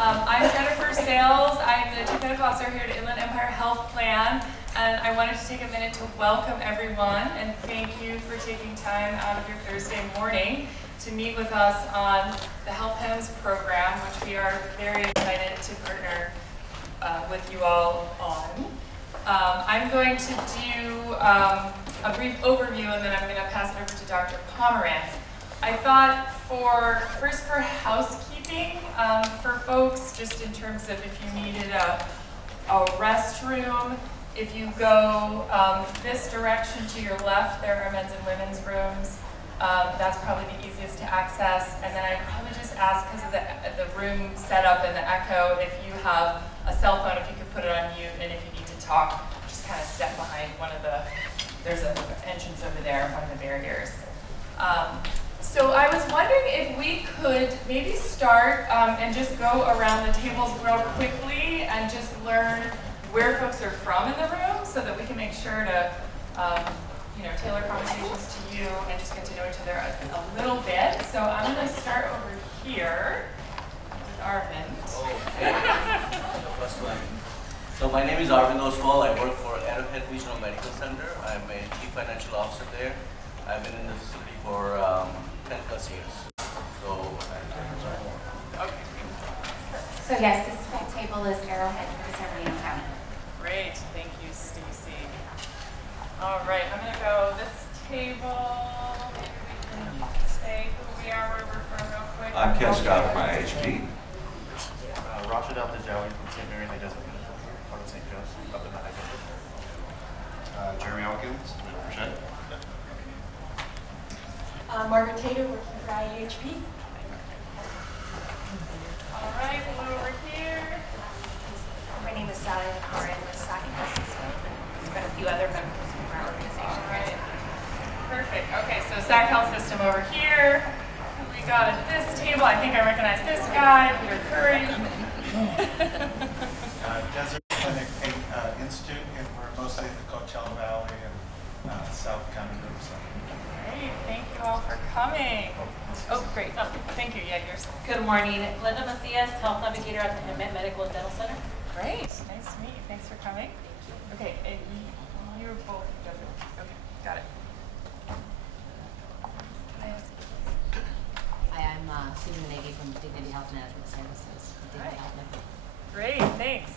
I'm Jennifer Sales. I'm the Chief Medical Officer here at Inland Empire Health Plan, and I wanted to take a minute to welcome everyone and thank you for taking time out of your Thursday morning to meet with us on the Health HEMS program, which we are very excited to partner with you all on. I'm going to do a brief overview, and then I'm going to pass it over to Dr. Pomerantz. I thought first for housekeeping, for folks, just in terms of if you needed a restroom, if you go this direction to your left, there are men's and women's rooms. That's probably the easiest to access. And then I'd probably just ask, because of the room setup and the echo, if you have a cell phone, if you could put it on mute, and if you need to talk, just kind of step behind one of the, there's an entrance over there, one of the barriers. So I was wondering if we could maybe start and just go around the tables real quickly and just learn where folks are from in the room so that we can make sure to tailor conversations to you and just get to know each other a little bit. So I'm going to start over here with Arvind. So my name is Arvind Oswal. I work for Arrowhead Regional Medical Center. I'm a Chief Financial Officer there. I've been in the facility for 10 plus years. So yes, this table is Arrowhead for San Diego County. Great, thank you, Stacy. All right, I'm going to go this table. Maybe we can say who we are, where we're from, real quick. I'm Ken Scott from IEHP. Rashid Al-Dajawi from St. Mary, they designated part of St. Joseph, up in the high. Jeremy Elkins, Rochette. Margaret Tater, working for IEHP. All right, we'll over here. My name is Sally McCarran with Sac Health System. We've got a few other members from our organization. All right. Perfect. Okay, so Sac Health System over here. Who we got at this table? I think I recognize this guy, Peter Curry. Desert Clinic Institute, and we're mostly in the Coachella Valley and South County Riverside. Great, thank you all for coming. Oh, great. Oh, thank you. Yeah, yours. Good morning. Linda Macias, Health Navigator at the Hemet Medical and Dental Center. Great. Nice to meet you. Thanks for coming. Okay, and you're both. Okay, got it. Hi, I'm Susan Nagy from Dignity Health Management Services. Great, thanks.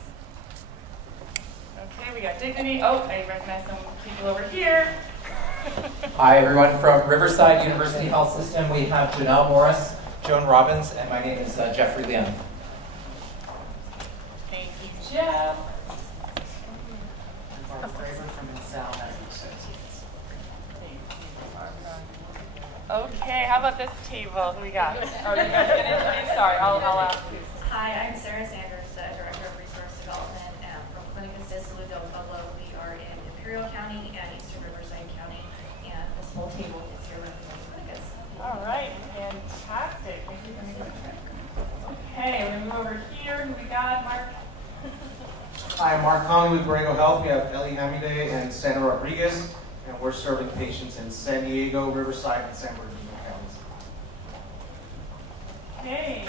Okay, we got Dignity. Oh, I recognize some people over here. Hi, everyone from Riverside University Health System. We have Janelle Morris, Joan Robbins, and my name is Jeffrey Leon. Thank you, Jeff. Okay, how about this table? Who we got? Oh, you guys are going to introduce? Sorry, I'll ask you. Hi, I'm Sarah Sanders, Director of Resource Development from Clinic Assist Louisville Pueblo. We are in Imperial County and Eastern Riverside County, and this whole table is here representing Clinic Assist. All right, fantastic. Thank you for making the trip. Okay, we're going to move over here. Who we got? Mark? Hi, I'm Mark Conley with Borrego Health. We have Ellie Hamide and Sandra Rodriguez, and we're serving patients in San Diego, Riverside, and San Bernardino counties. Hey.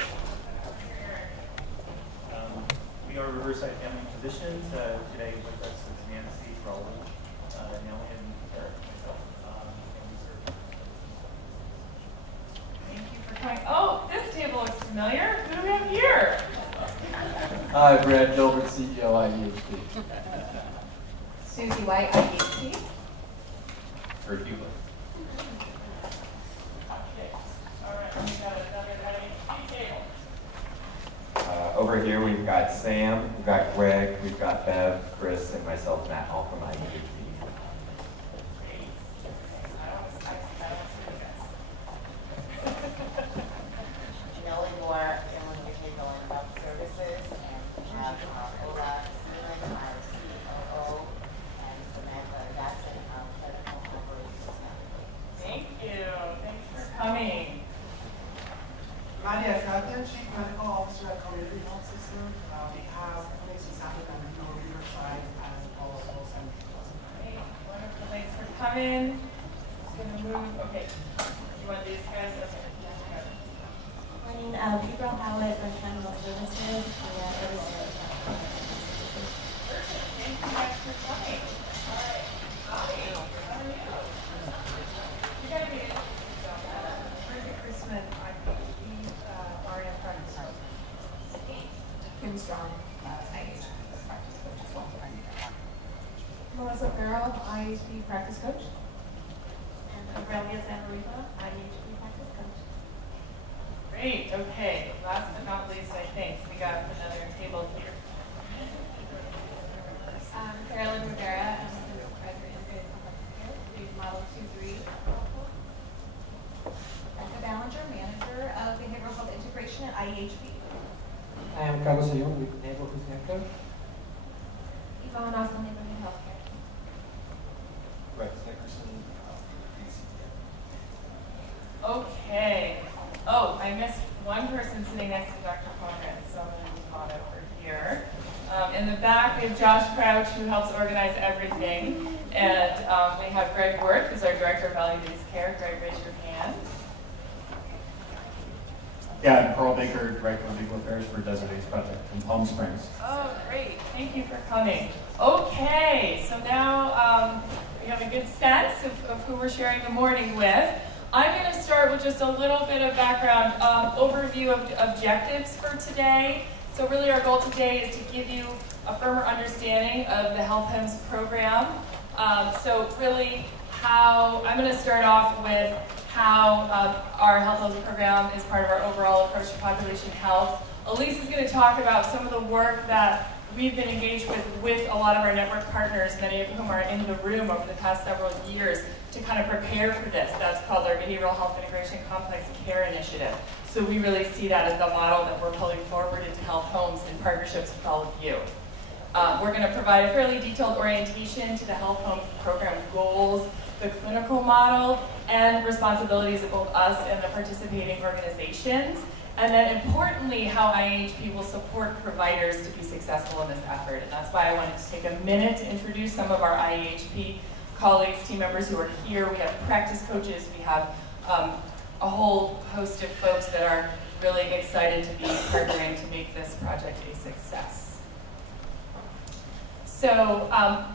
We are Riverside Family Physicians. Today with us is Nancy, Raul, Nellie, and Eric, myself. Thank you for coming. Oh, this table looks familiar. Who do we have here? Hi, Brad Gilbert, CEO, IEHP. Susie White, IEHP. Kurt Hubler. Okay. All right, we got another IEHP table. Over here we've got Sam, we've got Greg, we've got Bev, Chris, and myself, Matt, all from IEHP. Janelle Moore, Inland Behavioral and Health Services, and we have Ola Seaman, our COO, and Samantha Jackson, our Clinical Operations Manager. Thank you. Thanks for coming. Nadia Kata, Chief Medical Officer at Community Health System. We have clinics in San Bernardino, Riverside, as well as San Diego. Great, wonderful. Thanks for coming. Just gonna move. Okay. You want these guys? Okay. Morning, April Howlett from Clinical Services. Kim Strong, IEHP Practice Coach as well. Melissa Farrell, IEHP Practice Coach. And Aurelia Zanariva, IEHP Practice Coach. Great, okay. Last but not least, I think we got another table here. Carolyn Rivera, I'm the President of Integrated Complex Care. We Model 2-3. Becca Ballinger, Manager of Behavioral Health Integration at IEHP. I am Carlos Ayun with Neighborhood Center. Yvonne Austin, Neighborhood Healthcare. Rex Nickerson, Okay. Oh, I missed one person sitting next to Dr. Conrad, so I'm going to move on over here. In the back, we have Josh Crouch, who helps organize everything. And we have Greg Worth, who's our Director of Value-Based Care. Greg, raise your hand. Yeah, I'm Carl Baker, Director of Legal Affairs for Desert Ace Project in Palm Springs. Oh, great. Thank you for coming. Okay, so now we have a good sense of who we're sharing the morning with. I'm going to start with just a little bit of background overview of objectives for today. So really our goal today is to give you a firmer understanding of the Health Homes program. So really I'm going to start off with how our Health Homes program is part of our overall approach to population health. Elise is going to talk about some of the work that we've been engaged with a lot of our network partners, many of whom are in the room over the past several years, to kind of prepare for this. That's called our Behavioral Health Integration Complex Care Initiative. So we really see that as the model that we're pulling forward into Health Homes in partnerships with all of you. We're going to provide a fairly detailed orientation to the Health Homes program goals, the clinical model, and responsibilities of both us and the participating organizations. And then importantly, how IEHP will support providers to be successful in this effort. And that's why I wanted to take a minute to introduce some of our IEHP colleagues, team members who are here. We have practice coaches, we have a whole host of folks that are really excited to be partnering to make this project a success. So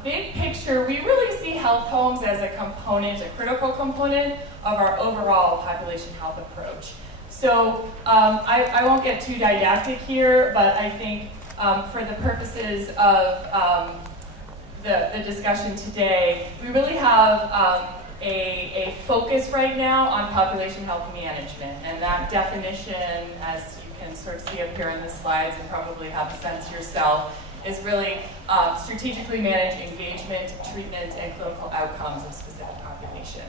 big picture, we really see Health Homes as a component, a critical component of our overall population health approach. So I won't get too didactic here, but I think for the purposes of the discussion today, we really have a focus right now on population health management. And that definition, as you can sort of see up here in the slides and probably have a sense yourself, is really strategically manage engagement, treatment, and clinical outcomes of specific populations.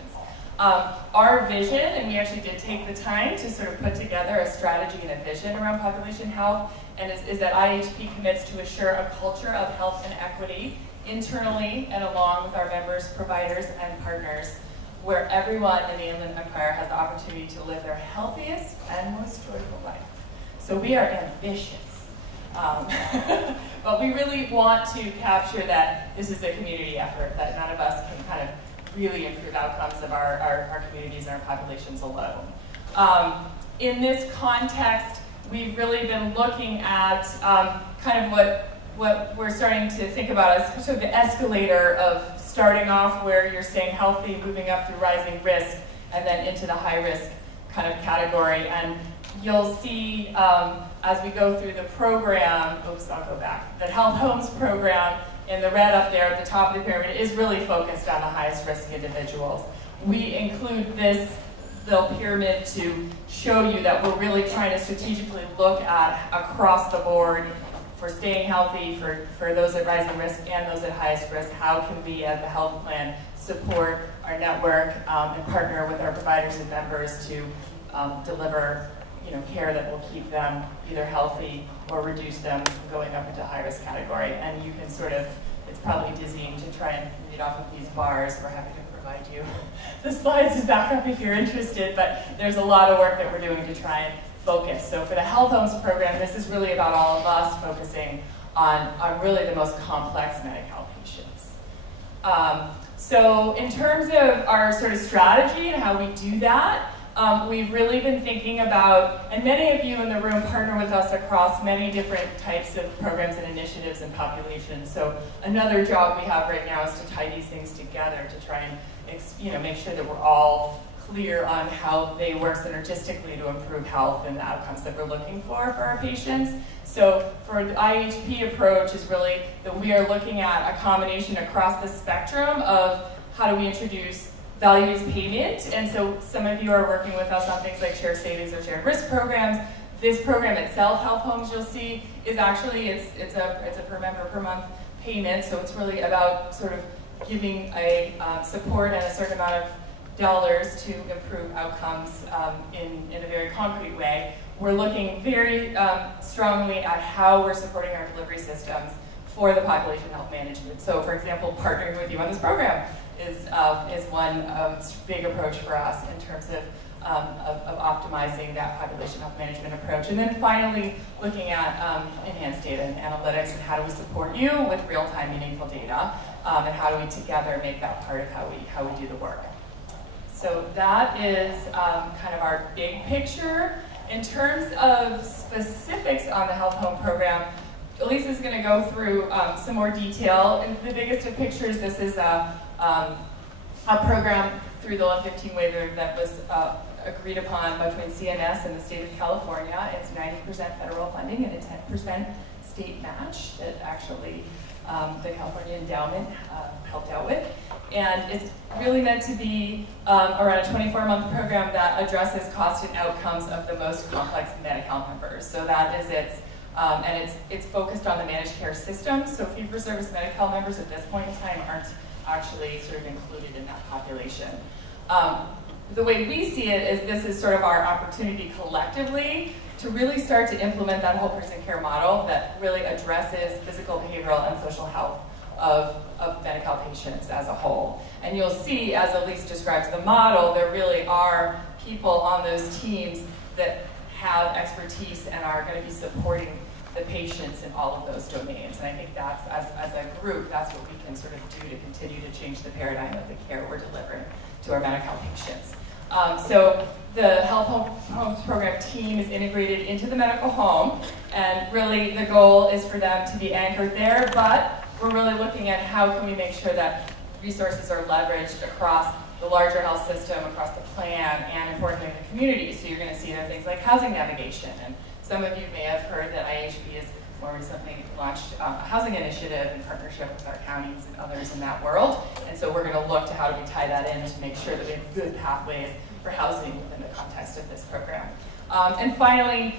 Our vision, and we actually did take the time to sort of put together a strategy and a vision around population health, and is that IEHP commits to assure a culture of health and equity internally and along with our members, providers, and partners, where everyone in the Inland Empire has the opportunity to live their healthiest and most joyful life. So we are ambitious. But we really want to capture that this is a community effort, that none of us can kind of really improve outcomes of our communities and our populations alone. In this context, we've really been looking at kind of what we're starting to think about as sort of the escalator of starting off where you're staying healthy, moving up through rising risk, and then into the high risk kind of category. And you'll see as we go through the program, oops, I'll go back, the Health Homes program in the red up there at the top of the pyramid is really focused on the highest risk individuals. We include this little pyramid to show you that we're really trying to strategically look at across the board for staying healthy, for those at rising risk and those at highest risk, how can we at the health plan support our network and partner with our providers and members to deliver care that will keep them either healthy or reduce them from going up into high risk category. And you can sort of, it's probably dizzying to try and read off of these bars. We're happy to provide you the slides to back up if you're interested, but there's a lot of work that we're doing to try and focus. So for the Health Homes program, this is really about all of us focusing on really the most complex Medi-Cal patients. So in terms of our sort of strategy and how we do that, we've really been thinking about, and many of you in the room partner with us across many different types of programs and initiatives and populations. So another job we have right now is to tie these things together to try and make sure that we're all clear on how they work synergistically to improve health and the outcomes that we're looking for our patients. So for or the IEHP approach is really that we are looking at a combination across the spectrum of how do we introduce value-based payment. And so some of you are working with us on things like shared savings or shared risk programs. This program itself, Health Homes, you'll see, is actually, it's a per member per month payment. So it's really about sort of giving a support and a certain amount of dollars to improve outcomes in a very concrete way. We're looking very strongly at how we're supporting our delivery systems for the population health management. So for example, partnering with you on this program is one big approach for us in terms of optimizing that population health management approach. And then finally, looking at enhanced data and analytics and how do we support you with real-time meaningful data, and how do we together make that part of how we do the work. So that is kind of our big picture. In terms of specifics on the Health Home program, Elise is going to go through some more detail. In the biggest of pictures, this is a program through the 115 waiver that was agreed upon between CMS and the state of California. It's 90% federal funding and a 10% state match that actually the California Endowment helped out with. And it's really meant to be around a 24-month program that addresses cost and outcomes of the most complex Medi-Cal members. So that is and it's focused on the managed care system. So fee-for-service Medi-Cal members at this point in time aren't actually sort of included in that population. The way we see it is this is sort of our opportunity collectively to really start to implement that whole person care model that really addresses physical, behavioral, and social health of Medi-Cal patients as a whole. And you'll see, as Elise describes the model, there really are people on those teams that have expertise and are going to be supporting the patients in all of those domains. And I think that's, as a group, that's what we can sort of do to continue to change the paradigm of the care we're delivering to our Medi-Cal patients. So the Health Homes program team is integrated into the medical home, and really the goal is for them to be anchored there, but we're really looking at how can we make sure that resources are leveraged across the larger health system, across the plan, and importantly the community. So you're going to see there things like housing navigation, and some of you may have heard that IEHP has more recently launched a housing initiative in partnership with our counties and others in that world. And so we're going to look to how do we tie that in to make sure that we have good pathways for housing within the context of this program. And finally,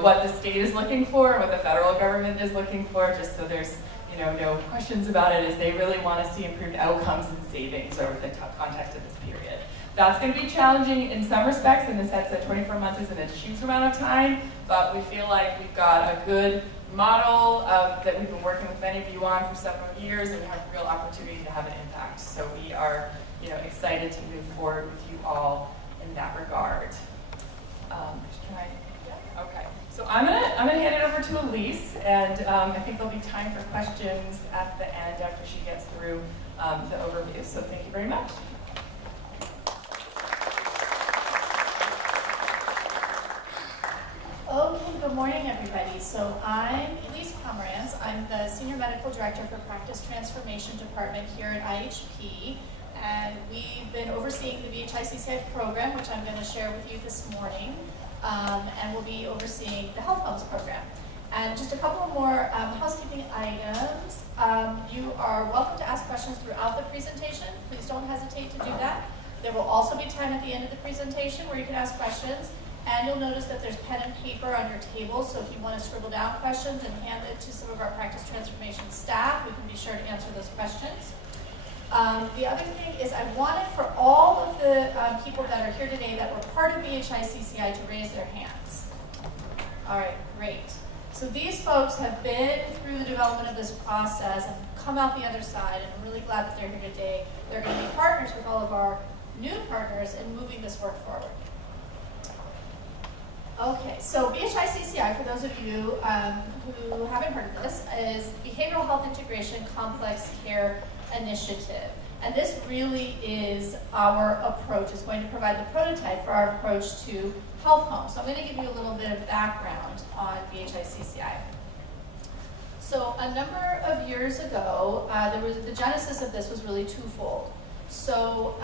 what the state is looking for, what the federal government is looking for, just so there's no questions about it, is they really want to see improved outcomes and savings over the context of this period. That's going to be challenging in some respects in the sense that 24 months isn't a huge amount of time, but we feel like we've got a good model that we've been working with many of you on for several years, and we have a real opportunity to have an impact. So we are excited to move forward with you all in that regard. Okay. So I'm gonna hand it over to Elise, and I think there'll be time for questions at the end after she gets through the overview. So thank you very much. Okay, good morning, everybody. So I'm Elise Pomerantz. I'm the Senior Medical Director for Practice Transformation Department here at IEHP, and we've been overseeing the VHI-CCI program, which I'm going to share with you this morning. And we'll be overseeing the Health Homes program. And just a couple more housekeeping items. You are welcome to ask questions throughout the presentation. Please don't hesitate to do that. There will also be time at the end of the presentation where you can ask questions. And you'll notice that there's pen and paper on your table, so if you want to scribble down questions and hand it to some of our practice transformation staff, we can be sure to answer those questions. The other thing is I wanted for all of the people that are here today that were part of VHI-CCI to raise their hands. All right, great. So these folks have been through the development of this process and come out the other side, and I'm really glad that they're here today. They're going to be partners with all of our new partners in moving this work forward. Okay, so VHI-CCI, for those of you who haven't heard of this, is Behavioral Health Integration Complex Care Initiative. And this really is our approach. It's going to provide the prototype for our approach to health homes. So I'm going to give you a little bit of background on VHI-CCI. So a number of years ago, the genesis of this was really twofold. So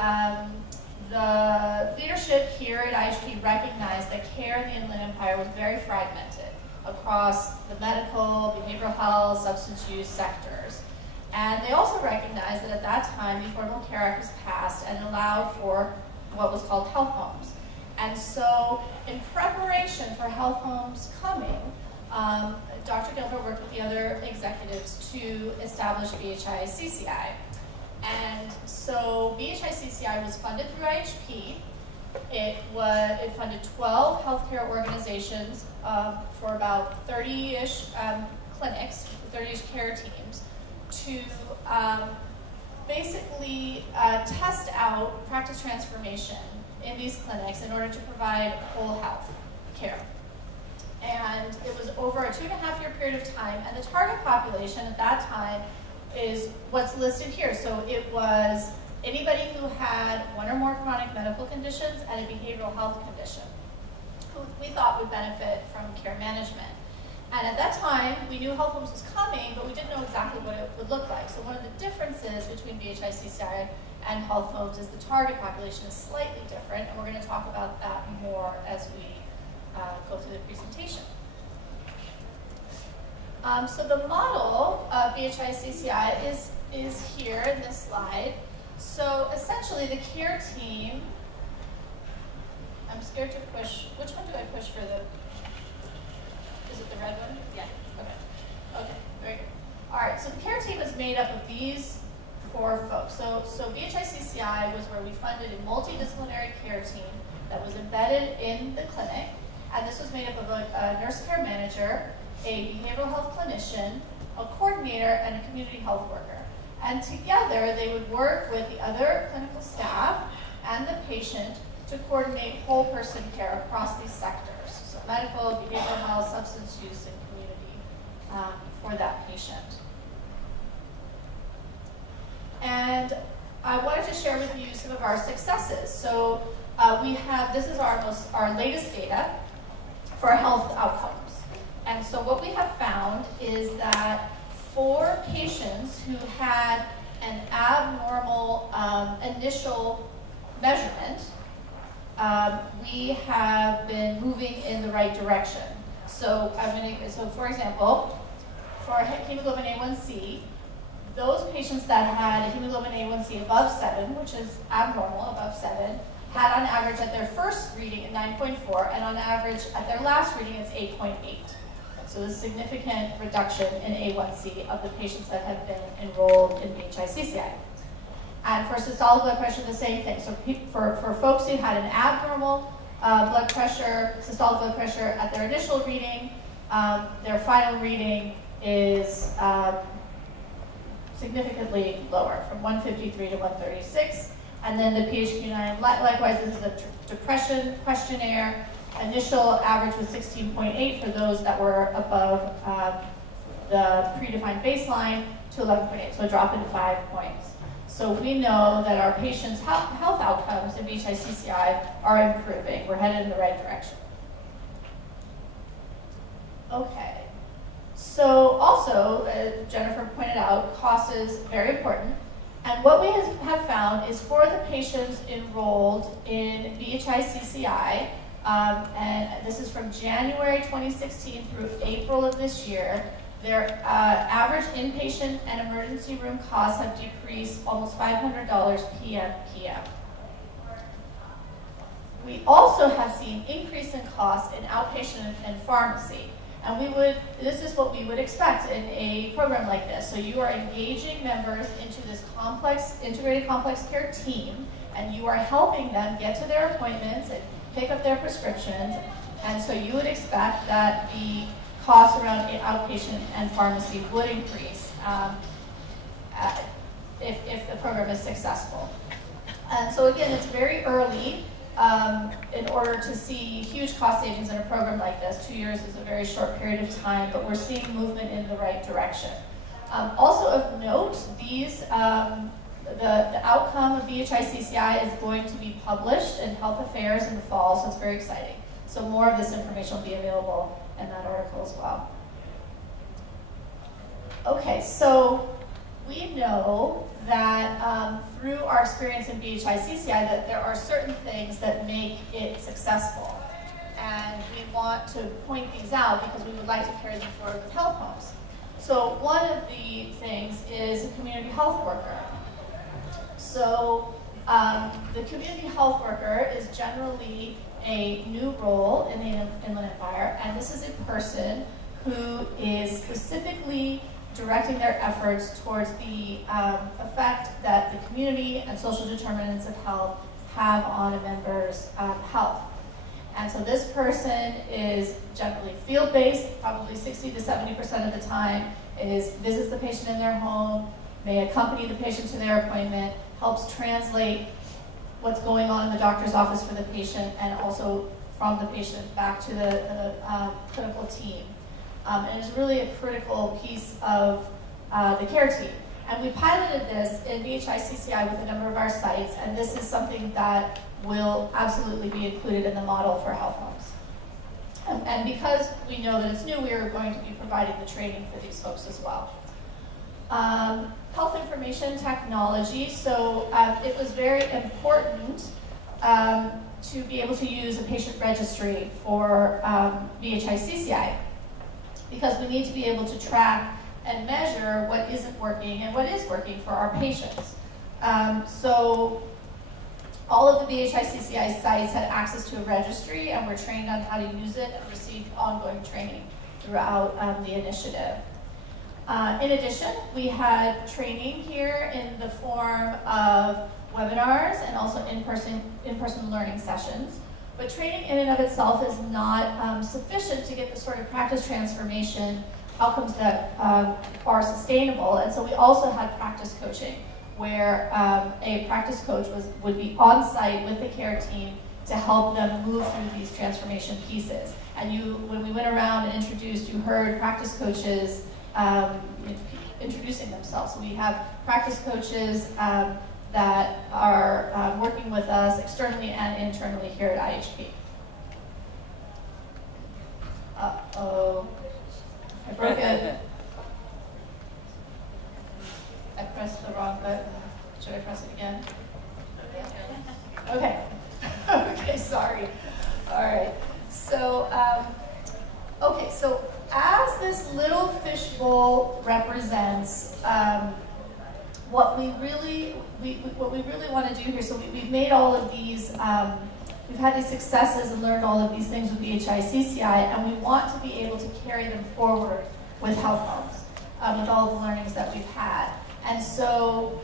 the leadership here at IEHP recognized that care in the Inland Empire was very fragmented across the medical, health, substance use sectors. And they also recognized that at that time, the Affordable Care Act was passed and allowed for what was called health homes. And so in preparation for health homes coming, Dr. Gilbert worked with the other executives to establish BHI-CCI. And so BHI-CCI was funded through IEHP. It funded 12 healthcare organizations for about 30-ish clinics, 30-ish care teams, to basically test out practice transformation in these clinics in order to provide whole health care. And it was over a 2.5-year period of time, and the target population at that time is what's listed here. So it was anybody who had one or more chronic medical conditions and a behavioral health condition, who we thought would benefit from care management. And at that time, we knew health homes was coming, but we didn't know exactly what it would look like. So one of the differences between BHI-CCI and health homes is the target population is slightly different, and we're going to talk about that more as we go through the presentation. So the model of BHI-CCI is here in this slide. So essentially, the care team, I'm scared to push, which one do I push for the, is it the red one? Yeah, okay, very good. All right, so the care team is made up of these 4 folks. So BHI-CCI was where we funded a multidisciplinary care team that was embedded in the clinic, and this was made up of a nurse care manager, a behavioral health clinician, a coordinator, and a community health worker. And together, they would work with the other clinical staff and the patient to coordinate whole person care across these sectors. So medical, behavioral health, substance use, and community for that patient. And I wanted to share with you some of our successes. So we have, this is our latest data for health outcomes. And so what we have found is that for patients who had an abnormal initial measurement, we have been moving in the right direction. So for example, for hemoglobin A1C, those patients that had a hemoglobin A1C above 7, which is abnormal, above 7, had on average at their first reading at 9.4, and on average at their last reading it's 8.8. So a significant reduction in A1C of the patients that have been enrolled in BHI-CCI. And for systolic blood pressure, the same thing. So for folks who had an abnormal blood pressure, systolic blood pressure at their initial reading, their final reading is significantly lower, from 153 to 136. And then the PHQ-9, likewise, this is a depression questionnaire. Initial average was 16.8 for those that were above the predefined baseline to 11.8, so a drop in 5 points. So we know that our patients' health outcomes in BHI-CCI are improving. We're headed in the right direction. Okay. So also, as Jennifer pointed out, cost is very important. And what we have found is for the patients enrolled in BHI-CCI, and this is from January 2016 through April of this year, their average inpatient and emergency room costs have decreased almost $500 PM. We also have seen increase in costs in outpatient and pharmacy. And this is what we would expect in a program like this. So you are engaging members into this integrated complex care team, and you are helping them get to their appointments and pick up their prescriptions. And so you would expect that the costs around outpatient and pharmacy would increase if the program is successful. And so again, it's very early in order to see huge cost savings in a program like this. 2 years is a very short period of time, but we're seeing movement in the right direction. Also of note, the outcome of BHI-CCI is going to be published in Health Affairs in the fall, so it's very exciting. So more of this information will be available in that article as well. Okay, so we know that through our experience in BHI-CCI that there are certain things that make it successful. And we want to point these out because we would like to carry them forward with health homes. So So one of the things is a community health worker. So the community health worker is generally a new role in the Inland Empire, and this is a person who is specifically directing their efforts towards the effect that the community and social determinants of health have on a member's health. And so this person is generally field-based, probably 60 to 70% of the time, visits the patient in their home, may accompany the patient to their appointment, helps translate what's going on in the doctor's office for the patient, and also from the patient back to the clinical team. And it's really a critical piece of the care team. And we piloted this in BHI-CCI with a number of our sites, and this is something that will absolutely be included in the model for health homes. And because we know that it's new, we are going to be providing the training for these folks as well. Health information technology. So it was very important to be able to use a patient registry for BHI-CCI, because we need to be able to track and measure what isn't working and what is working for our patients. So all of the BHI-CCI sites had access to a registry, and were trained on how to use it and received ongoing training throughout the initiative. In addition, we had training here in the form of webinars and also in-person learning sessions. But training in and of itself is not sufficient to get the sort of practice transformation outcomes that are sustainable. And so we also had practice coaching, where a practice coach would be on site with the care team to help them move through these transformation pieces. And when we went around and introduced, you heard practice coaches introducing themselves. So we have practice coaches that are working with us externally and internally here at IEHP. Uh-oh, I broke it. I pressed the wrong button. Should I press it again? Okay. Okay, sorry. All right. So, okay, so as this little fishbowl represents what we really want to do here. So we've made all of these, we've had these successes and learned all of these things with BHI-CCI, and we want to be able to carry them forward with health homes, with all the learnings that we've had. And so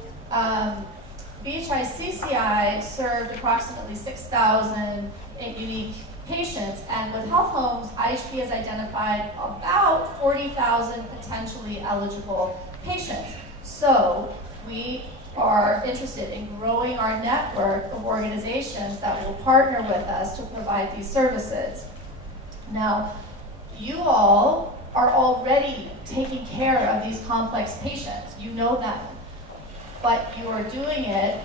BHI-CCI served approximately 6,000 unique patients, and with health homes, IEHP has identified about 40,000 potentially eligible patients. So we are interested in growing our network of organizations that will partner with us to provide these services. Now, you all are already taking care of these complex patients. You know them. But you are doing it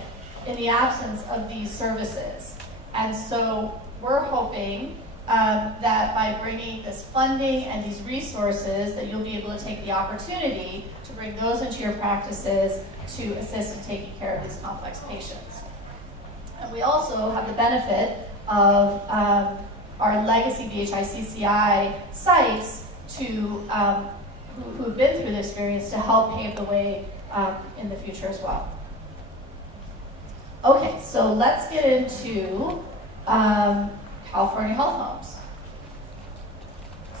in the absence of these services. And so we're hoping that by bringing this funding and these resources, that you'll be able to take the opportunity to bring those into your practices to assist in taking care of these complex patients. And we also have the benefit of our legacy BHI-CCI sites who've been through the experience to help pave the way in the future as well. Okay, so let's get into California health homes.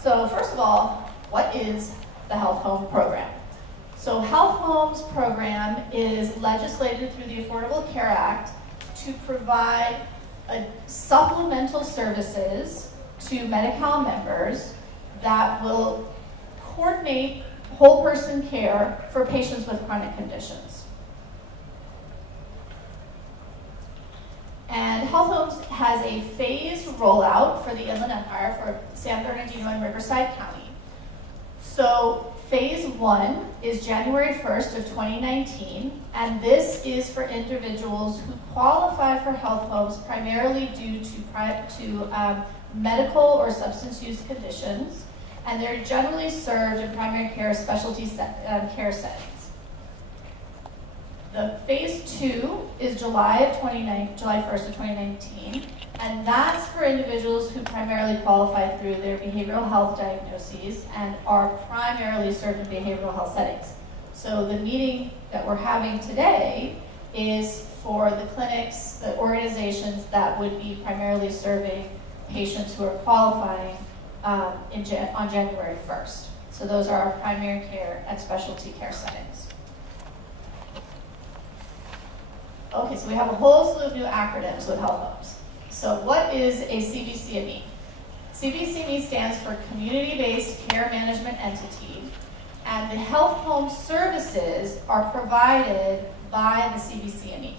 So first of all, what is the health home program? So health homes program is legislated through the Affordable Care Act to provide supplemental services to Medi-Cal members that will coordinate whole person care for patients with chronic conditions. And Health Homes has a phased rollout for the Inland Empire for San Bernardino and Riverside County. So phase 1 is January 1st of 2019, and this is for individuals who qualify for health homes primarily due to medical or substance use conditions, and they're generally served in primary care specialty care settings. The phase 2 is July 1st of 2019, and that's for individuals who primarily qualify through their behavioral health diagnoses and are primarily served in behavioral health settings. So the meeting that we're having today is for the clinics, the organizations that would be primarily serving patients who are qualifying on January 1st. So those are our primary care and specialty care settings. Okay, so we have a whole slew of new acronyms with health homes. So what is a CB-CME? CB-CME stands for Community-Based Care Management Entity, and the health home services are provided by the CB-CME.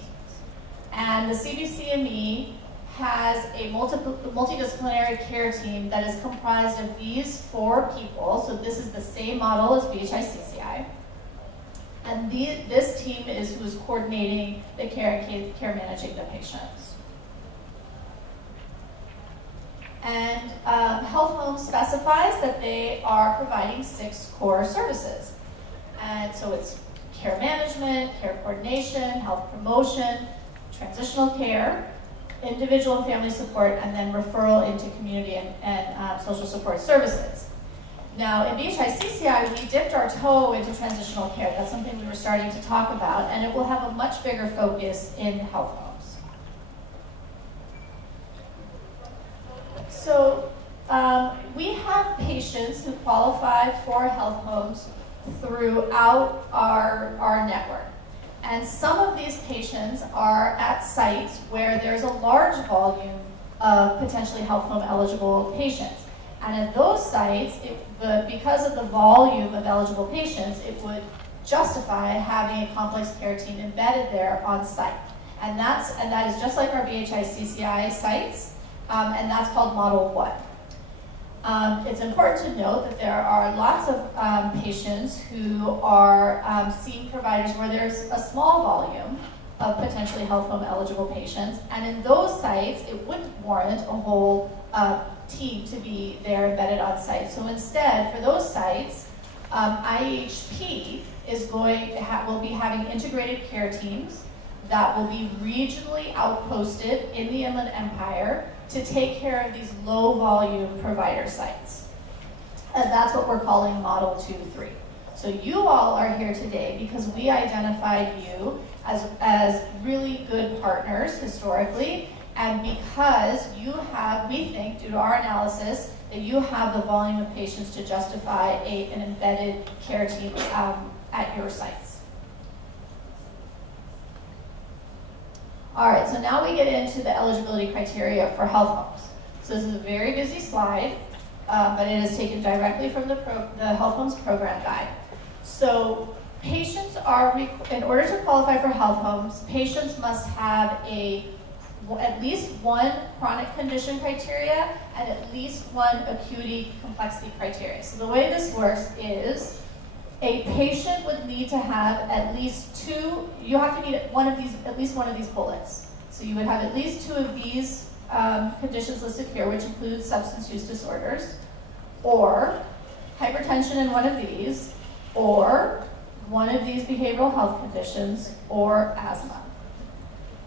And the CB-CME has a multidisciplinary care team that is comprised of these 4 people. So this is the same model as BHICCI. And this team is who is coordinating the care and care managing the patients. And Health Home specifies that they are providing 6 core services. And so it's care management, care coordination, health promotion, transitional care, individual and family support, and then referral into community and social support services. Now, in BHICCI, we dipped our toe into transitional care. That's something we were starting to talk about, and it will have a much bigger focus in health homes. So we have patients who qualify for health homes throughout our network. And some of these patients are at sites where there's a large volume of potentially health home eligible patients. And at those sites, because of the volume of eligible patients, it would justify having a complex care team embedded there on site. And that is just like our BHICCI sites, and that's called Model 1. It's important to note that there are lots of patients who are seeing providers where there's a small volume of potentially health home eligible patients, and in those sites, it wouldn't warrant a whole team to be there embedded on site. So instead, for those sites, IEHP will be having integrated care teams that will be regionally outposted in the Inland Empire to take care of these low volume provider sites. And that's what we're calling Model 2-3. So you all are here today because we identified you as really good partners historically, and because we think, due to our analysis, that you have the volume of patients to justify an embedded care team at your sites. All right, so now we get into the eligibility criteria for health homes. So this is a very busy slide, but it is taken directly from the Health Homes Program Guide. So patients in order to qualify for health homes, patients must have at least one chronic condition criteria and at least one acuity complexity criteria. So the way this works is a patient would need to have at least you have to meet at least one of these bullets. So you would have at least 2 of these conditions listed here, which include substance use disorders, or hypertension in one of these, or one of these behavioral health conditions, or asthma.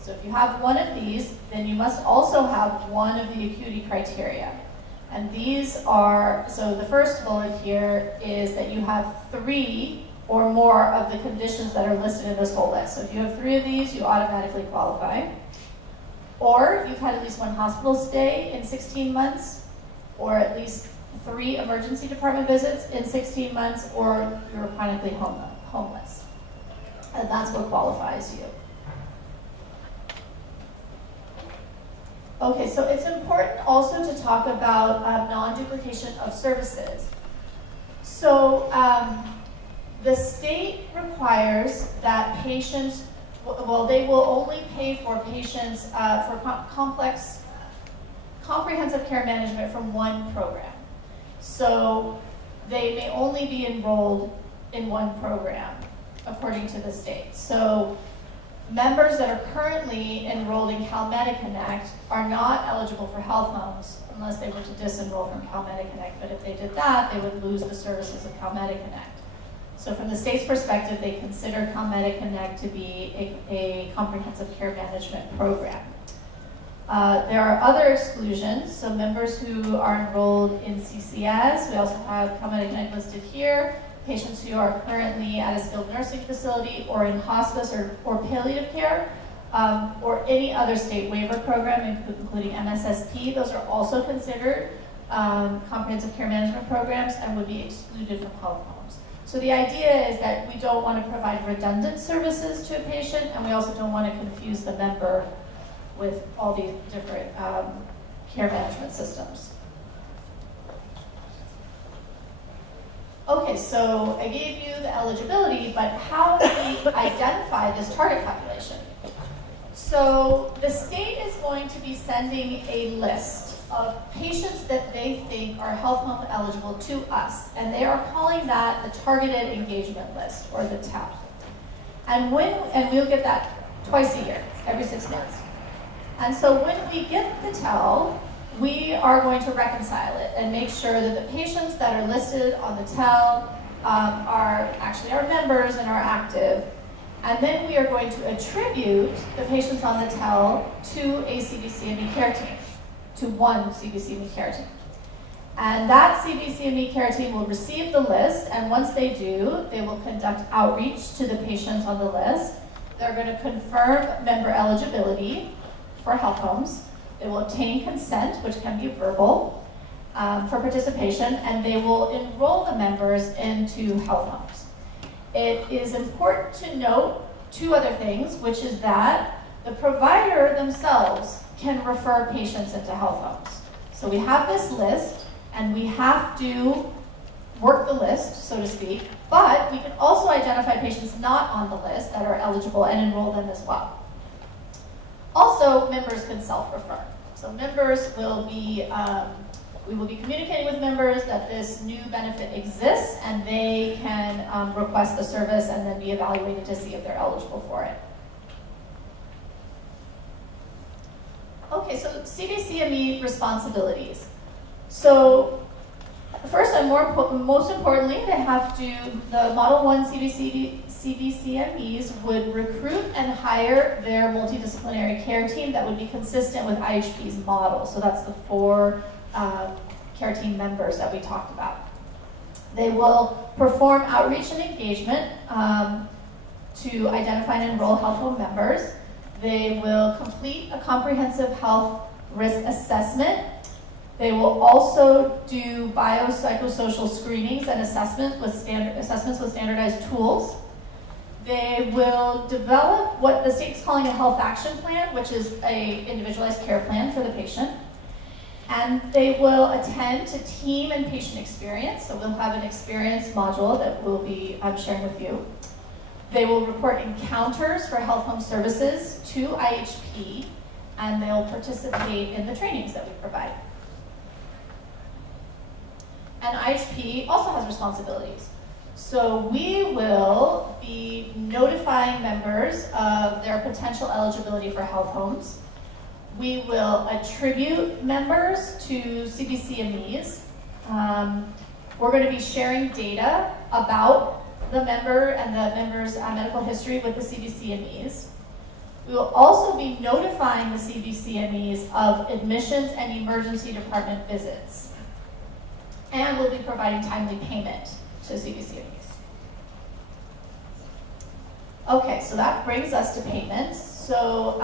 So if you have one of these, then you must also have one of the acuity criteria. And these are, so the first bullet here is that you have 3 or more of the conditions that are listed in this whole list. So if you have 3 of these, you automatically qualify. Or you've had at least 1 hospital stay in 16 months, or at least 3 emergency department visits in 16 months, or you're chronically homeless. And that's what qualifies you. Okay, so it's important also to talk about non-duplication of services. So the state requires that patients, they will only pay for patients for comprehensive care management from one program. So they may only be enrolled in one program, according to the state. So members that are currently enrolled in CalMedi Connect are not eligible for health homes unless they were to disenroll from CalMedi Connect. But if they did that, they would lose the services of CalMedi Connect. So from the state's perspective, they consider ComMedi Connect to be a comprehensive care management program. There are other exclusions, so members who are enrolled in CCS, we also have ComMedi Connect listed here, patients who are currently at a skilled nursing facility or in hospice or palliative care, or any other state waiver program, including MSSP, those are also considered comprehensive care management programs and would be excluded from health homes. So the idea is that we don't want to provide redundant services to a patient, and we also don't want to confuse the member with all these different care management systems. Okay, so I gave you the eligibility, but how do we identify this target population? So the state is going to be sending a list of patients that they think are health home eligible to us, and they are calling that the Targeted Engagement List, or the TEL. And we'll get that twice a year, every 6 months. And so when we get the TEL, we are going to reconcile it and make sure that the patients that are listed on the TEL are actually our members and are active. And then we are going to attribute the patients on the TEL to a CB-CME care team, to one CB-CME care team. And that CB-CME care team will receive the list, and once they do, they will conduct outreach to the patients on the list. They're going to confirm member eligibility for health homes. They will obtain consent, which can be verbal, for participation, and they will enroll the members into health homes. It is important to note 2 other things, which is that the provider themselves can refer patients into health homes. So we have this list, and we have to work the list, so to speak, but we can also identify patients not on the list that are eligible and enroll them as well. Also, members can self-refer. So members will be, we will be communicating with members that this new benefit exists, and they can request the service and then be evaluated to see if they're eligible for it. Okay, so CB-CME responsibilities. So first and most importantly, they have to, the Model 1 CB-CMEs would recruit and hire their multidisciplinary care team that would be consistent with IEHP's model. So that's the 4 care team members that we talked about. They will perform outreach and engagement to identify and enroll health home members. They will complete a comprehensive health risk assessment. They will also do biopsychosocial screenings and assessments with standardized tools. They will develop what the state's calling a health action plan, which is an individualized care plan for the patient. And they will attend to team and patient experience. So we'll have an experience module that we'll be sharing with you. They will report encounters for health home services to IEHP, and they'll participate in the trainings that we provide. And IEHP also has responsibilities. So we will be notifying members of their potential eligibility for health homes. We will attribute members to CB-CMEs. We're going to be sharing data about the member and the member's medical history with the CB-CMEs. We will also be notifying the CB-CMEs of admissions and emergency department visits. And we'll be providing timely payment to CB-CMEs. Okay, so that brings us to payment. So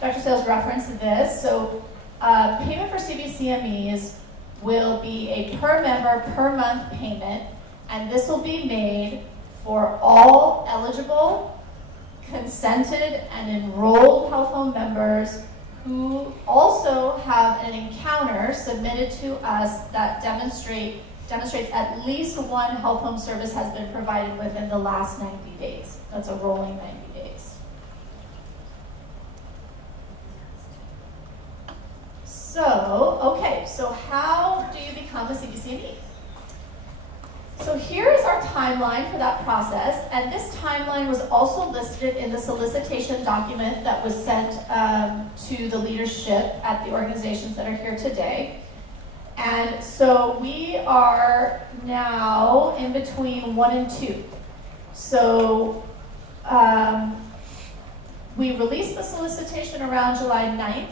Dr. Sales referenced this. So payment for CB-CMEs will be a per member per month payment, and this will be made for all eligible, consented, and enrolled health home members who also have an encounter submitted to us that demonstrates at least one health home service has been provided within the last 90 days. That's a rolling 90 days. So, okay, so how do you become a CB-CME? So here is our timeline for that process, and this timeline was also listed in the solicitation document that was sent to the leadership at the organizations that are here today. And so we are now in between 1 and 2. So we released the solicitation around July 9th,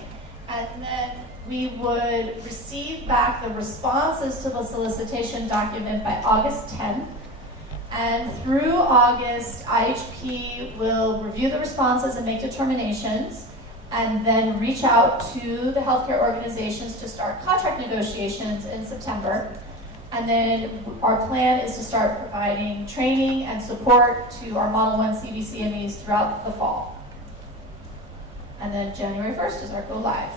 and then we would receive back the responses to the solicitation document by August 10th. And through August, IHP will review the responses and make determinations, and then reach out to the healthcare organizations to start contract negotiations in September. And then our plan is to start providing training and support to our Model 1 CB-CMEs throughout the fall. And then January 1st is our go live.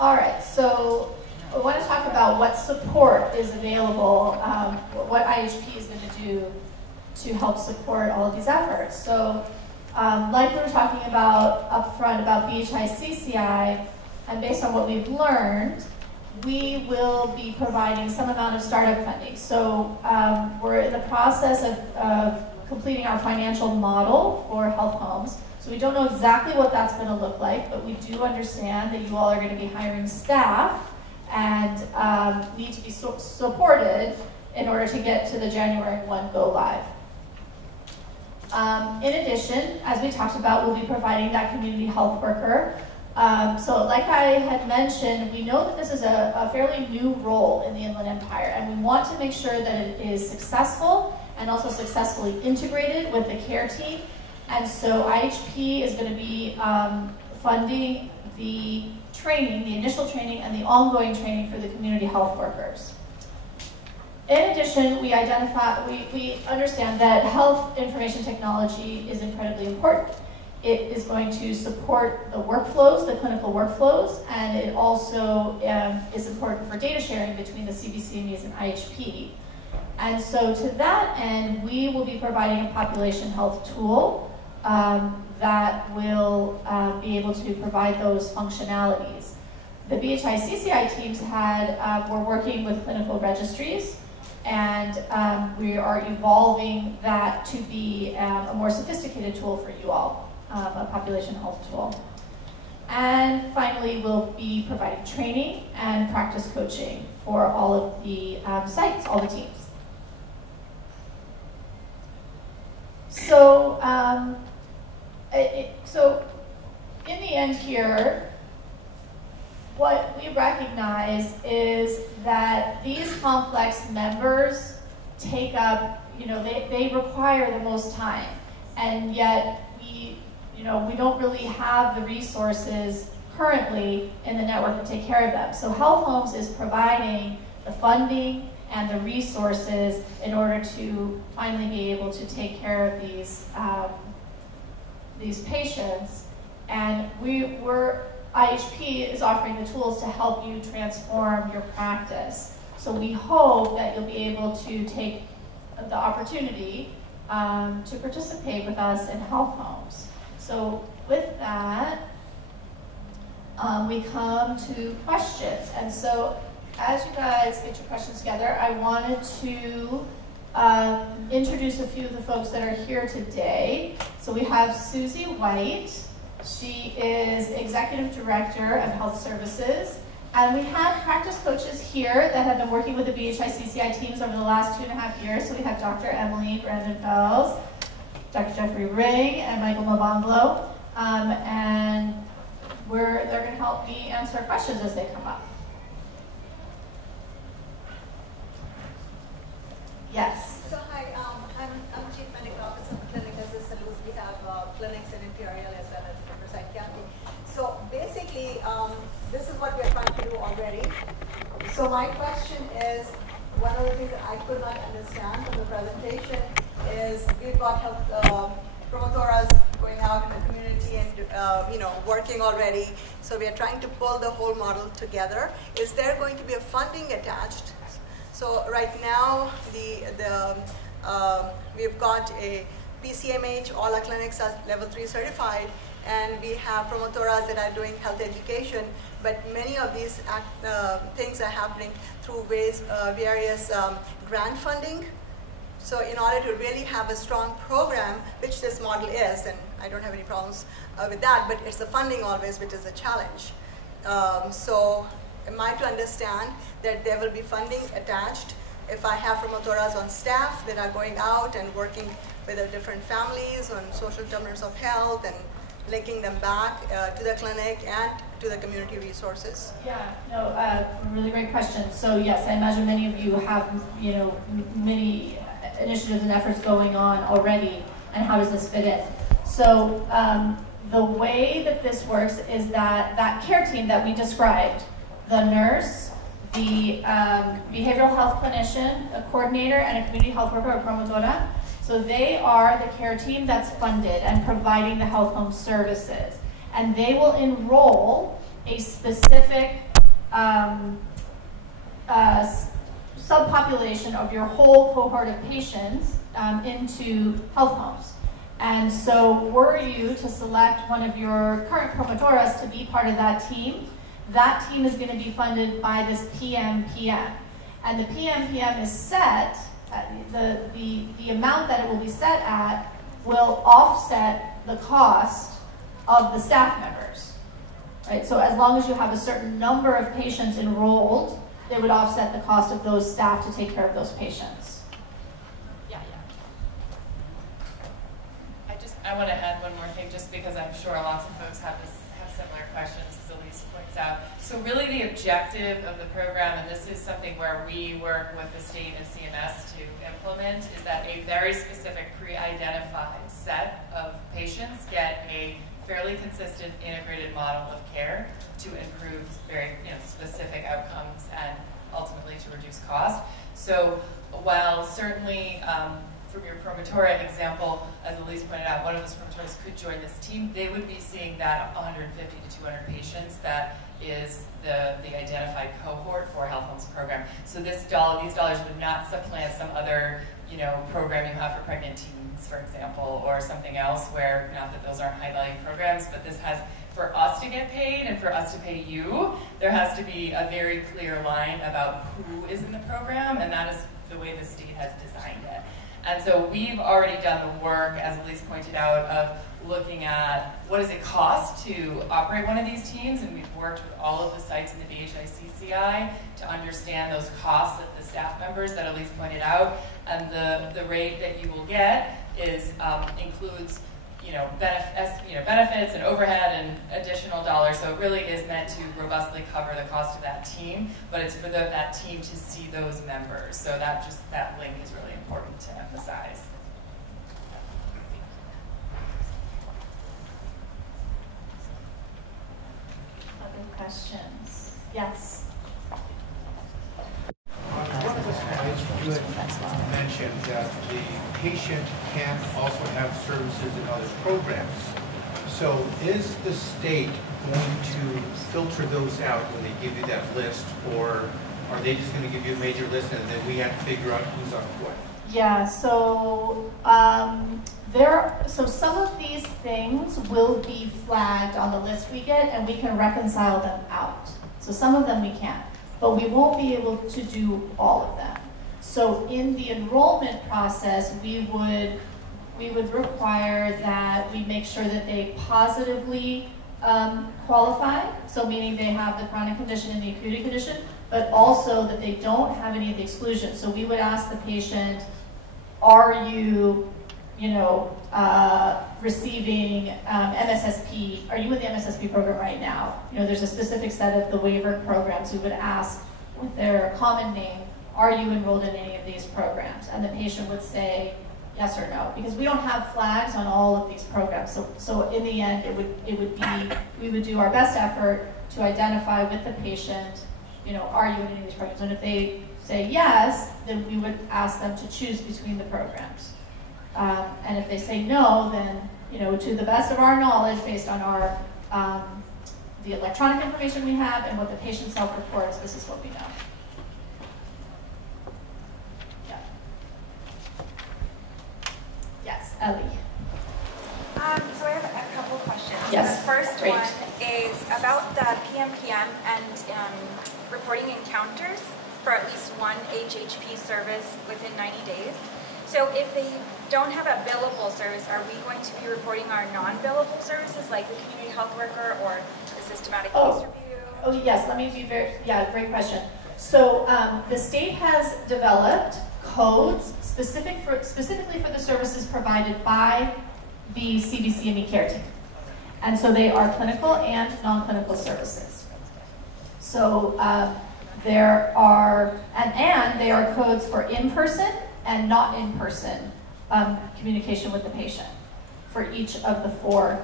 All right, so I want to talk about what support is available, what IHP is going to do to help support all of these efforts. So like we were talking about up front about BHI-CCI, and based on what we've learned, we will be providing some amount of startup funding. So we're in the process of completing our financial model for health homes. So we don't know exactly what that's going to look like, but we do understand that you all are going to be hiring staff and need to be supported in order to get to the January 1 go live. In addition, as we talked about, we'll be providing that community health worker. So like I had mentioned, we know that this is a fairly new role in the Inland Empire, and we want to make sure that it is successful and also successfully integrated with the care team. And so IHP is going to be funding the training, the initial training, and the ongoing training for the community health workers. In addition, we understand that health information technology is incredibly important. It is going to support the workflows, the clinical workflows, and it also is important for data sharing between the CB-CMEs and IHP. And so to that end, we will be providing a population health tool that will be able to provide those functionalities. The BHI-CCI teams were working with clinical registries, and we are evolving that to be a more sophisticated tool for you all, a population health tool. And finally, we'll be providing training and practice coaching for all of the sites, all the teams. So, so in the end here, what we recognize is that these complex members take up, they require the most time, and yet we don't really have the resources currently in the network to take care of them. So Health Homes is providing the funding and the resources in order to finally be able to take care of these patients, and IHP is offering the tools to help you transform your practice. So we hope that you'll be able to take the opportunity to participate with us in Health Homes. So with that, we come to questions. And so as you guys get your questions together, I wanted to introduce a few of the folks that are here today. So we have Susie White. She is Executive Director of Health Services. And we have practice coaches here that have been working with the BHI-CCI teams over the last 2.5 years. So we have Dr. Emily Brandon-Fells, Dr. Jeffrey Ring, and Michael Mavanglo. And they're going to help me answer questions as they come up. Yes. So hi, I'm Chief Medical Officer of Clinic Assistance. We have clinics in Imperial as well as Riverside County. So basically, this is what we're trying to do already. So my question is, one of the things that I could not understand from the presentation is we've got health promotoras going out in the community and working already. So we are trying to pull the whole model together. Is there going to be a funding attached? So right now, we've got a PCMH, all our clinics are level 3 certified, and we have promotoras that are doing health education, but many of these things are happening through various grant funding. So in order to really have a strong program, which this model is, and I don't have any problems with that, but it's the funding always which is a challenge. So am I to understand that there will be funding attached if I have promotoras on staff that are going out and working with the different families on social determinants of health and linking them back to the clinic and to the community resources? Yeah, no, really great question. So yes, I imagine many of you have, many initiatives and efforts going on already, and how does this fit in? So the way that this works is that care team that we described, the nurse, the behavioral health clinician, a coordinator, and a community health worker or promotora. So they are the care team that's funded and providing the health home services. And they will enroll a specific subpopulation of your whole cohort of patients into health homes. And so were you to select one of your current promotoras to be part of that team is going to be funded by this PMPM. And the PMPM is set, the amount that it will be set at will offset the cost of the staff members. Right? So as long as you have a certain number of patients enrolled, they would offset the cost of those staff to take care of those patients. I want to add one more thing, just because I'm sure lots of folks have similar questions, as Elise points out. So really the objective of the program, and this is something where we work with the state and CMS to implement, is that a very specific pre-identified set of patients get a fairly consistent integrated model of care to improve very specific outcomes and ultimately to reduce cost. So while certainly from your promotora example, as Elise pointed out, one of those promotoras could join this team, they would be seeing that 150 to 200 patients that is the identified cohort for a health homes program. So these dollars would not supplant some other program you have for pregnant teens, for example, or something else where, not that those aren't high value programs, but this has, for us to get paid and for us to pay you, there has to be a very clear line about who is in the program, and that is the way the state has designed it. And so we've already done the work, as Elise pointed out, of looking at what does it cost to operate one of these teams, and we've worked with all of the sites in the BHICCI to understand those costs of the staff members that Elise pointed out, and the rate that you will get is includes benefits and overhead and additional dollars. So it really is meant to robustly cover the cost of that team, but it's for that team to see those members. So that link is really important to emphasize. Other questions? Yes. On one of the slides, you had mentioned that the patient can also have services in other programs. So is the state going to filter those out when they give you that list, or are they just going to give you a major list and then we have to figure out who's on what? Yeah, so so some of these things will be flagged on the list we get, and we can reconcile them out. So some of them we can, but we won't be able to do all of them. So in the enrollment process, we would require that we make sure that they positively qualify, so meaning they have the chronic condition and the acute condition, but also that they don't have any of the exclusions. So we would ask the patient, are you, receiving MSSP? Are you in the MSSP program right now? There's a specific set of the waiver programs. We would ask with their common name, are you enrolled in any of these programs? And the patient would say yes or no, because we don't have flags on all of these programs. So in the end, we would do our best effort to identify with the patient, are you in any of these programs? And if they say yes, then we would ask them to choose between the programs. And if they say no, then, to the best of our knowledge, based on our the electronic information we have and what the patient self-reports, this is what we know. Yeah. Yes, Ellie. So I have a couple questions. Yes, the first great. one is about the PMPM and reporting encounters for at least one HHP service within 90 days. So if they don't have a billable service, are we going to be reporting our non-billable services like the community health worker or the systematic case review? Oh yes, let me be great question. So the state has developed codes specifically for the services provided by the CB-CME care team. And so they are clinical and non-clinical services. So there are, and they are codes for in-person and not in-person communication with the patient for each of the 4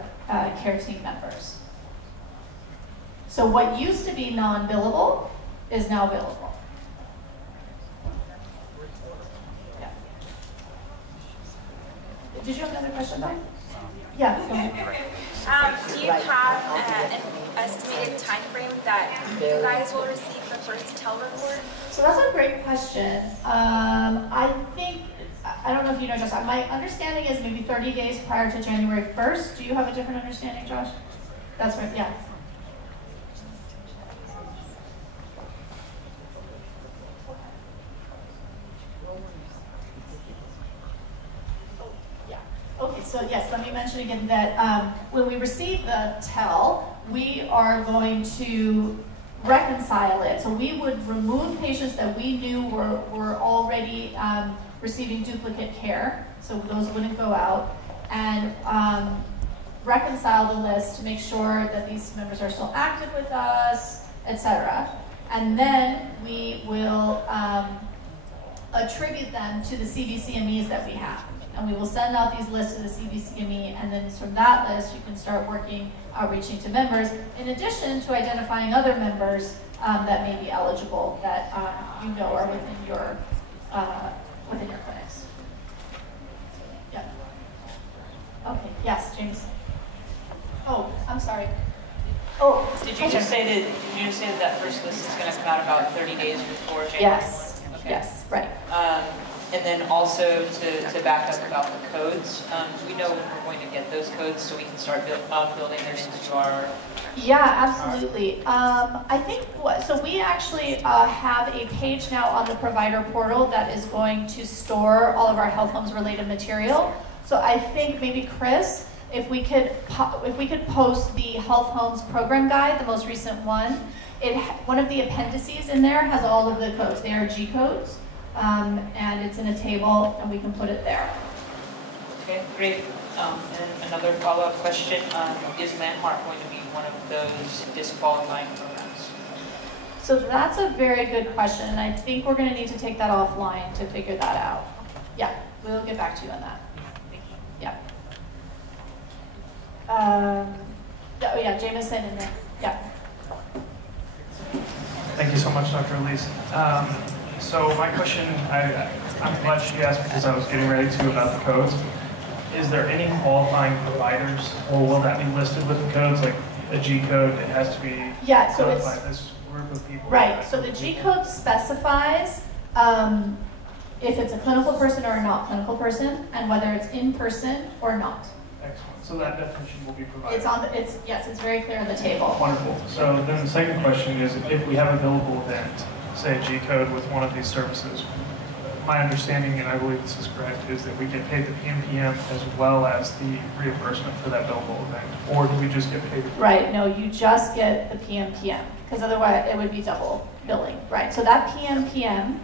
care team members. So what used to be non-billable is now billable. Yeah. Did you have another question, though? Yeah, go ahead. Do you have an estimated time frame that you guys will receive the first TEL report? So that's a great question. I think, I don't know if you know, Josh, my understanding is maybe 30 days prior to January 1st. Do you have a different understanding, Josh? That's right, yeah. Okay, so yes, let me mention again that when we receive the TEL, we are going to reconcile it. So we would remove patients that we knew were already receiving duplicate care, so those wouldn't go out, and reconcile the list to make sure that these members are still active with us, etc. And then we will attribute them to the CB-CMEs that we have. And we will send out these lists to the CB-CME, and then from that list you can start working, outreaching to members, in addition to identifying other members that may be eligible that you know are within your clinics. Yeah. Okay, yes, James. Oh, I'm sorry. Oh, Did you just say that first list is going to come out about 30 days before January? Yes. 1? Okay. Yes, right. And then also to back up about the codes, we know when we're going to get those codes so we can start building them into our... Yeah, absolutely. I think, so we actually have a page now on the provider portal that is going to store all of our health homes related material. So I think maybe Chris, if we could post the health homes program guide, the most recent one, one of the appendices in there has all of the codes. They are G codes. And it's in a table, and we can put it there. Okay, great. And another follow-up question, is Landmark going to be one of those disqualifying programs? So that's a very good question, and I think we're going to need to take that offline to figure that out. Yeah, we'll get back to you on that. Yeah. Oh yeah, Jameson and then, yeah. Thank you so much, Dr. Elise. So my question, I'm glad she asked because I was getting ready to about the codes. Is there any qualifying providers, or will that be listed with the codes, like a G code that has to be qualified this group of people? Right, so the G code specifies if it's a clinical person or a not clinical person, and whether it's in person or not. Excellent. So that definition will be provided. It's on the, yes, it's very clear on the table. Wonderful. So then the second question is, if we have a billable event, say a G code with one of these services, my understanding, and I believe this is correct, is that we get paid the PMPM as well as the reimbursement for that billable event, or do we just get paid? Right, no, you just get the PMPM, because otherwise it would be double billing, right? So that PMPM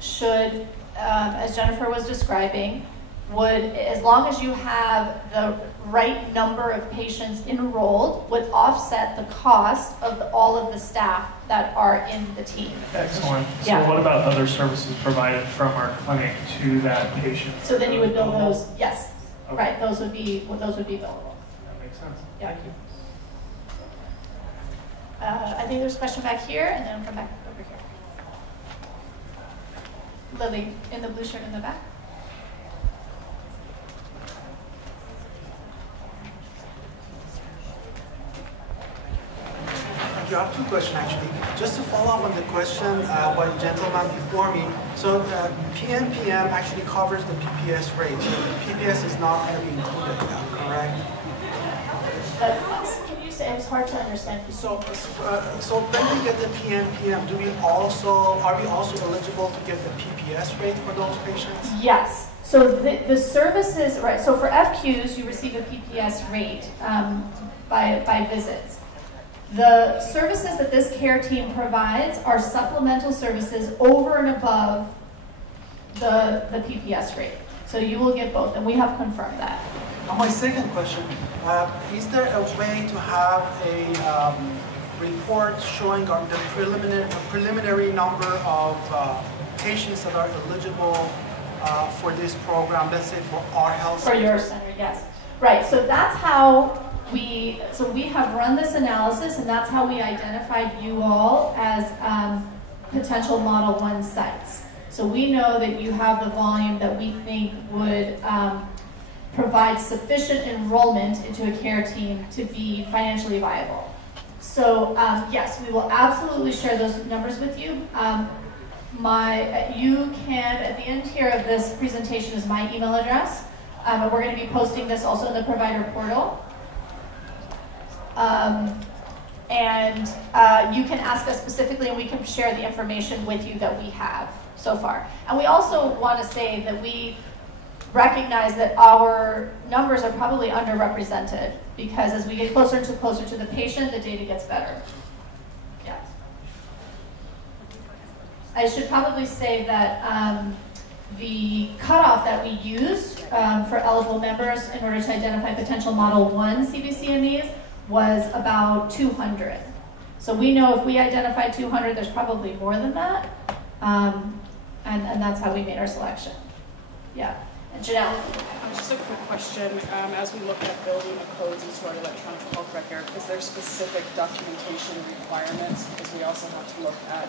should, as Jennifer was describing, would, as long as you have the right number of patients enrolled, would offset the cost of all of the staff that are in the team. Excellent. Yeah. So what about other services provided from our clinic to that patient? So then you would bill those, yes, okay. Right, those would be billable. That makes sense. Yeah. Thank you. I think there's a question back here, and then come back over here. Lily, in the blue shirt in the back. I have two questions actually. Just to follow up on the question by the gentleman before me. So the PMPM actually covers the PPS rate. So the PPS is not going to be included now, correct? Can you say, it was hard to understand. So when we get the PMPM, are we also eligible to get the PPS rate for those patients? Yes. So the services, right, so for FQs, you receive a PPS rate by visits. The services that this care team provides are supplemental services over and above the PPS rate. So you will get both, and we have confirmed that. My second question, is there a way to have a report showing on the preliminary number of patients that are eligible for this program, let's say for our health center? For your center, yes. Right, so that's how we have run this analysis, and that's how we identified you all as potential Model 1 sites. So we know that you have the volume that we think would provide sufficient enrollment into a care team to be financially viable. So yes, we will absolutely share those numbers with you. You can, at the end here of this presentation is my email address. And we're going to be posting this also in the provider portal. You can ask us specifically, and we can share the information with you that we have so far. And we also want to say that we recognize that our numbers are probably underrepresented, because as we get closer to the patient, the data gets better. Yeah. I should probably say that the cutoff that we used for eligible members in order to identify potential Model 1 CB-CMEs was about 200. So we know if we identify 200, there's probably more than that. And that's how we made our selection. Yeah. And Janelle? Just a quick question. As we look at building the codes into our electronic health record, is there specific documentation requirements? Because we also have to look at,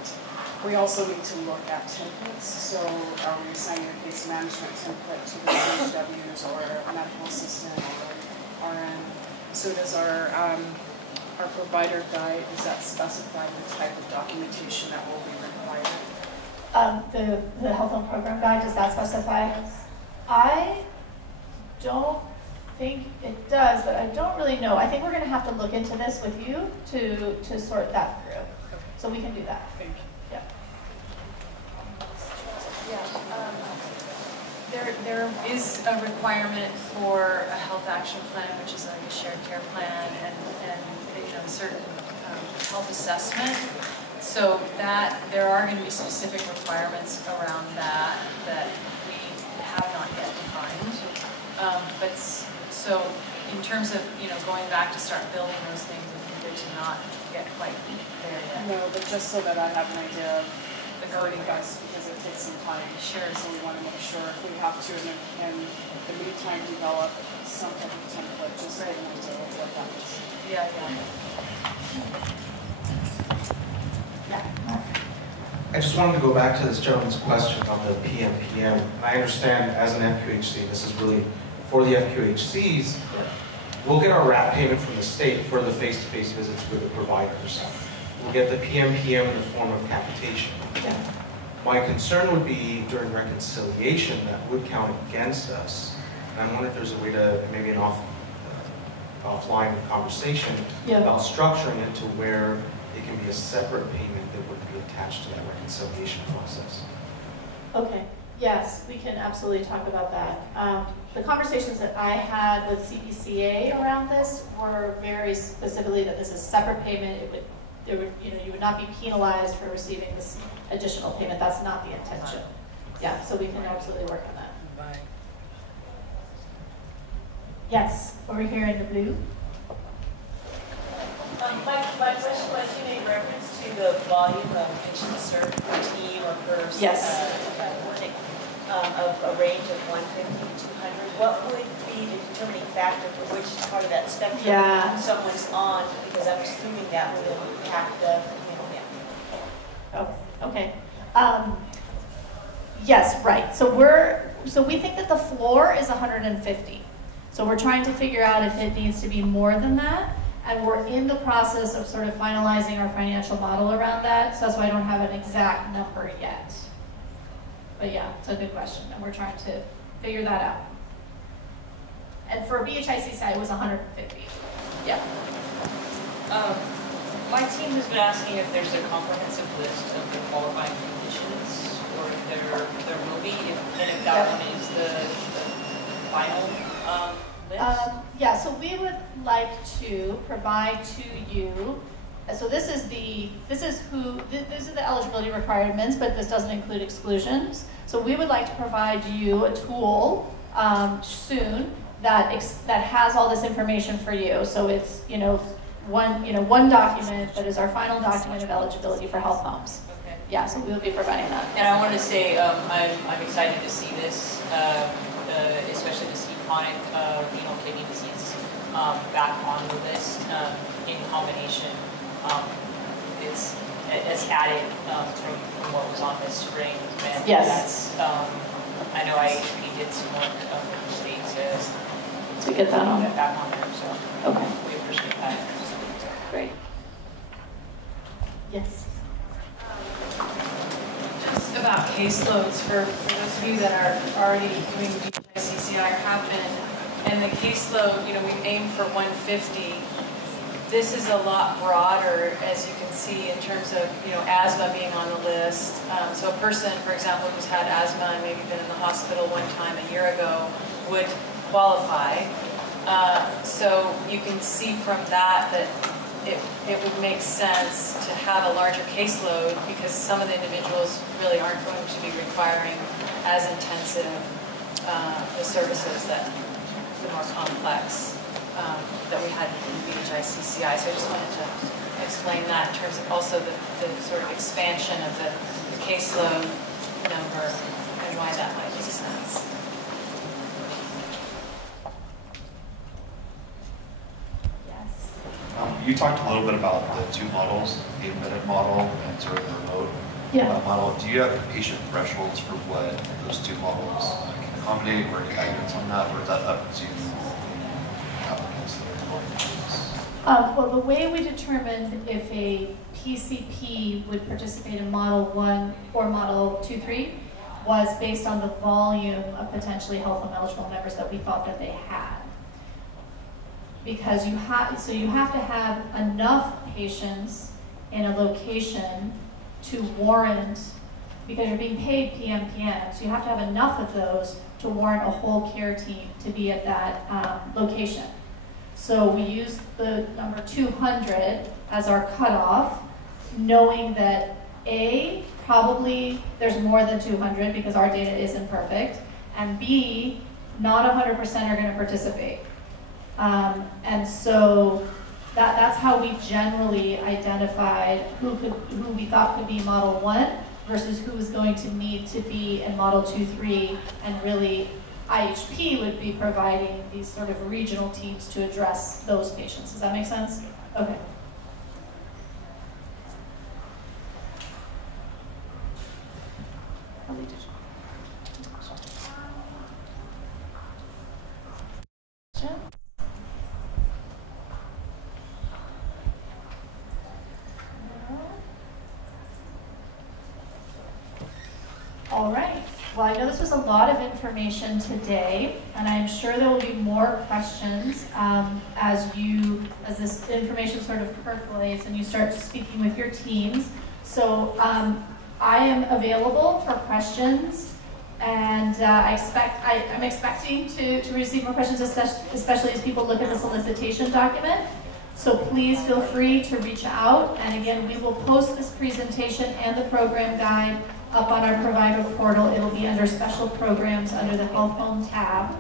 we also need to look at templates. So are we assigning a case management template to the HWs or a medical assistant or RN? So does our provider guide, does that specify the type of documentation that will be required? The health home program guide, does that specify? I don't think it does, but I don't really know. I think we're going to have to look into this with you to sort that through. So we can do that. Thank you. Yeah. There is a requirement for a health action plan, which is like a shared care plan, and certain health assessment. So that there are going to be specific requirements around that we have not yet defined. But so in terms of going back to start building those things, I think good to not get quite there yet. No, but just so that I have an idea of the coding guys, because it takes some time. Sure. So we want to make sure if we have to in the meantime develop some type of template, just so we know what that is. Yeah. I just wanted to go back to this gentleman's question on the PMPM. I understand as an FQHC, this is really for the FQHCs. We'll get our RAP payment from the state for the face-to-face visits with the providers. We'll get the PMPM in the form of capitation. My concern would be during reconciliation that would count against us. And I wonder if there's a way to, maybe an offline conversation about structuring it to where it can be a separate payment that would be attached to that reconciliation process. Okay. Yes, we can absolutely talk about that. The conversations that I had with CPCA around this were very specifically that this is separate payment. You would not be penalized for receiving this additional payment. That's not the intention. Yeah, so we can absolutely work on that. Bye. Yes, over here in the blue. My question was, you made reference to the volume of patients served per team or per clinic of a range of 150 to 200. What would be the determining factor for which part of that spectrum someone's on? Because I'm assuming that will impact the Okay. Yes, right. So we think that the floor is 150. So we're trying to figure out if it needs to be more than that. And we're in the process of sort of finalizing our financial model around that. So that's why I don't have an exact number yet. But yeah, it's a good question. And we're trying to figure that out. And for BHIC side, it was 150. Yeah. My team has been asking if there's a comprehensive list of the qualifying conditions, or if there will be, and if that one is the final list. Yeah, so we would like to provide to you So these are the eligibility requirements, but this doesn't include exclusions. So we would like to provide you a tool soon that has all this information for you. So it's one document that is our final document of eligibility for health homes. Okay. Yeah, so we will be providing that. And I wanted to say I'm excited to see this, especially to see chronic renal kidney disease back on the list in combination. It's added from what was on this spring. And yes. That's, I know IEHP did some work with the state to get that on. Get back on there, so okay. We appreciate that. Great. Yes. Just about caseloads for those of you that are already doing BHICCI or have been, and the caseload, we aim for 150. This is a lot broader, as you can see, in terms of asthma being on the list. So a person, for example, who's had asthma and maybe been in the hospital one time a year ago would qualify. So you can see from that it would make sense to have a larger caseload because some of the individuals really aren't going to be requiring as intensive the services that the more complex that we had in BHICCI. So I just wanted to explain that in terms of also the sort of expansion of the caseload number and why that might make sense. You talked a little bit about the two models, the admitted model and sort of the remote model. Do you have patient thresholds for what those two models can accommodate or guidance on that, or is that up to applicants that are going to this? Well, the way we determined if a PCP would participate in Model 1 or Model 2-3 was based on the volume of potentially health home eligible members that we thought that they had. Because you have to have enough patients in a location to warrant, because you're being paid PMPM, so you have to have enough of those to warrant a whole care team to be at that location. So we used the number 200 as our cutoff, knowing that A, probably there's more than 200 because our data isn't perfect, and B, not 100% are going to participate. And so that's how we generally identified who we thought could be Model 1 versus who was going to need to be in Model 2-3, and really IHP would be providing these sort of regional teams to address those patients. Does that make sense? Okay. All right. Well, I know this was a lot of information today, and I'm sure there will be more questions as this information sort of percolates and you start speaking with your teams. So I am available for questions, and I'm expecting to receive more questions, especially as people look at the solicitation document. So please feel free to reach out, and again, we will post this presentation and the program guide up on our provider portal. It'll be under special programs under the Health Home tab.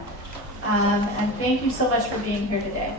And thank you so much for being here today.